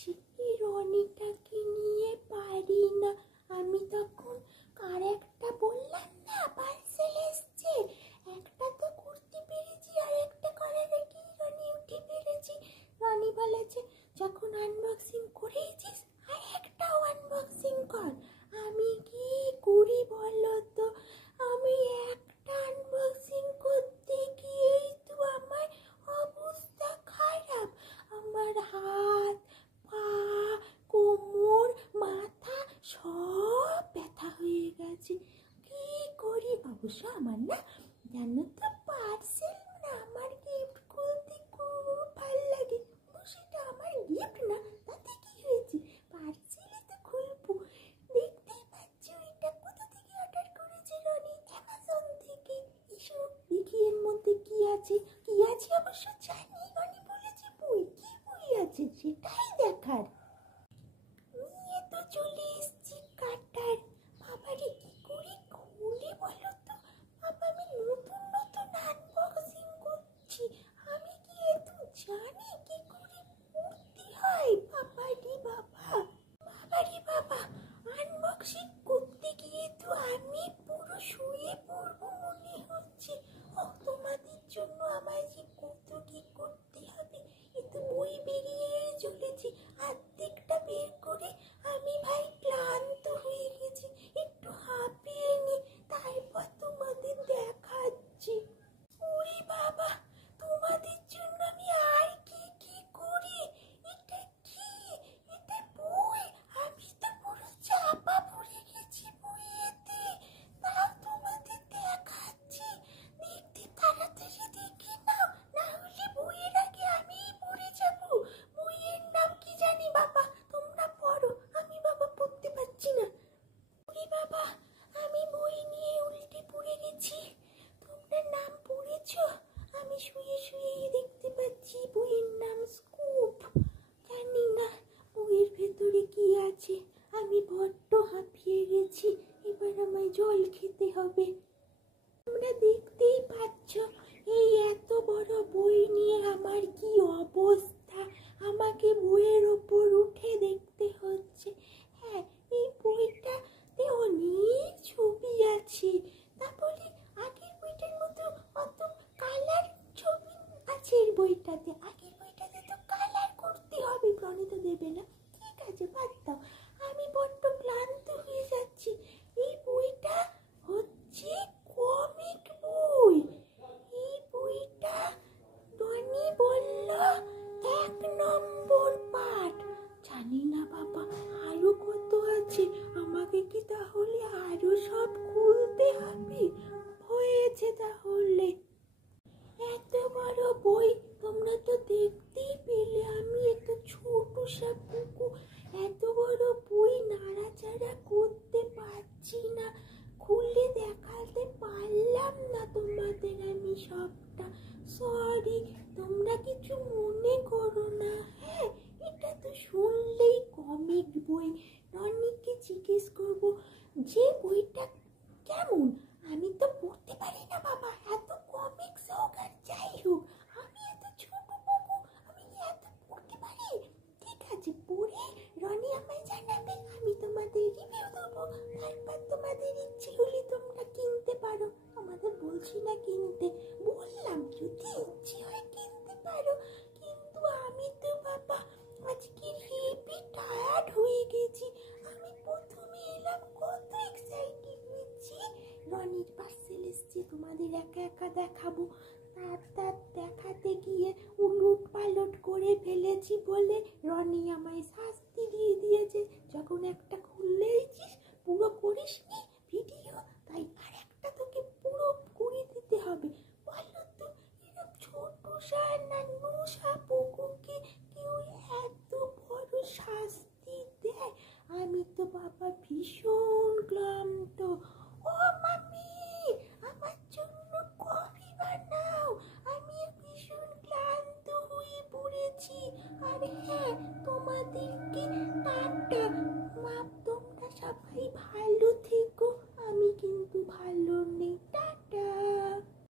করছি, এই রনিটাকে নিয়ে পারি না। আমি তখন কার একটা বললাম না পার্সেল এসছে, একটা তো করতে পেরেছি আর একটা করার আগেই রনি উঠে পেরেছি। রনি বলেছে যখন আনবক্সিং করেছিস আর একটাও আনবক্সিং কর। আমি কি করি বলো তো? আমি একটা আনবক্সিং করতে গিয়েই তো আমার অবস্থা খারাপ। আমার হাত, পা, কোমর, মাথা সব ব্যথা হয়ে গেছে। কি করি? অবশ্য আমার না জানো তো পার্সেল না আমার গিফট করতে খুব ভালো লাগে। সেটা আমার গিফট না, তাতে কি হয়েছে? পার্সেলই তো খুলবো। দেখতেই পাচ্ছ এটা কোথা থেকে অর্ডার করেছে রনি? অ্যামাজন থেকে। এসো দেখি এর মধ্যে কি আছে। কি আছে অবশ্য জানি, রনি বলেছে বই। কি বই আছে সেটাই দেখার। নিয়ে তো চলে এসছি কাটার। বাবারে কি করে খুলে বলো তো? বাবা আমি নতুন নতুন আনবক্সিং করছি, আমি কি এত জানি কি করে করতে হয়? বাবারে বাবা, বাবারে বাবা, আনবক্সিং করতে গিয়ে তো আমি পুরো শুয়ে পড়বো মনে হচ্ছে। ও তোমাদের জন্য আমায় যে কত কি করতে হবে। এ তো বই বেরিয়ে চলেছি, অর্ধেকটা বের করে আমি ভাই ক্লান্ত হয়ে গেছি, একটু হাঁপিয়ে নি, তারপর তোমাদের দেখাচ্ছি। ওরে বাবা, তোমাদের জন্য আমি আর কি কি করি। এটা কি? এটা বই? আমি তো পুরো চাপা পড়ে গেছি বইয়েতে। তাও তোমাদের দেখাচ্ছি, দেখতে তাড়াতাড়ি দেখে নাও, না হলে বইয়ের আগে আমিই পড়ে যাব। বইয়ের নাম কি জানি বাবা, তোমরা পড়ো, আমি বাবা পড়তে পারছি না। ওরে বাবা, আমি বই নিয়ে উল্টে পড়ে গেছি। তোমরা নাম পড়েছো? আমি শুয়ে শুয়ে দেখতে পাচ্ছি বইয়ের নাম স্কুপ। জানি না বইয়ের ভেতরে কি আছে। আমি বড্ড হাঁপিয়ে গেছি, এবার আমায় জল খেতে হবে। তোমরা দেখতেই পাচ্ছ এই এত বড় বই নিয়ে আমার কি অবস্থা। আমাকে বইয়ের ওপর উঠে দেখতে হচ্ছে। হ্যাঁ, এই বইটাতে অনেক ছবি আছে, তা বলে আগের বইটার মতো অত কালার ছবি আছে এই বইটাতে? আগের বইটাতে তো কালার করতে হবে, রনি তো দেবে না। ঠিক আছে বাদ দাও, আমি বড্ড ক্লান্ত হয়ে যাচ্ছি। এই বইটা হচ্ছে কমিক বই। এই বইটা রনি বলল 1 নম্বর পার্ট। জানি না বাবা আরো কত আছে, আমাকে কি তাহলে আরো সব খুলতে হবে? হয়েছে তাহলে। এত বড় বই তোমরা তো দেখতেই পেলে, আমি এত ছোট সাপুকু, এত বড় বই নাড়াচাড়া করতে পারছি না, খুলে দেখাতে পারলাম না তোমাদের আমি সবটা। সরি, তোমরা কিছু মনে করো না। হ্যাঁ, এটা তো শুনলেই কমিক বই। রনিকে জিজ্ঞেস করবো যে বইটা কেমন। আমি তো পড়তে পারি না বাবা, এত কমিক্স হোক আর যাই হোক, আমি এত ছোট বাবু, আমি এত পড়তে পারি? ঠিক আছে, পড়ে রনি আমায় জানাবে, আমি তোমাদের রিভিউ দেবো, তারপর তোমাদের ইচ্ছে হলে তোমরা কিনতে পারো। আমাদের বলছি না কিনতে, বললাম যদি ইচ্ছে হয় কিনতে পারো। কিন্তু আমি তো বাবা আজকে হেভি টায়ার্ড হয়ে গেছি। আমি প্রথমে এলাম কত এক্সাইটেড হয়েছি, রনির পার্সেল এসছে, তোমাদের একা একা দেখাবো। তার দেখাতে গিয়ে উলট পালট করে ফেলেছি বলে রনি আমায় শাস্তি দিয়ে দিয়েছে। যখন একটা খুললেইছিস পুরো করিসনি,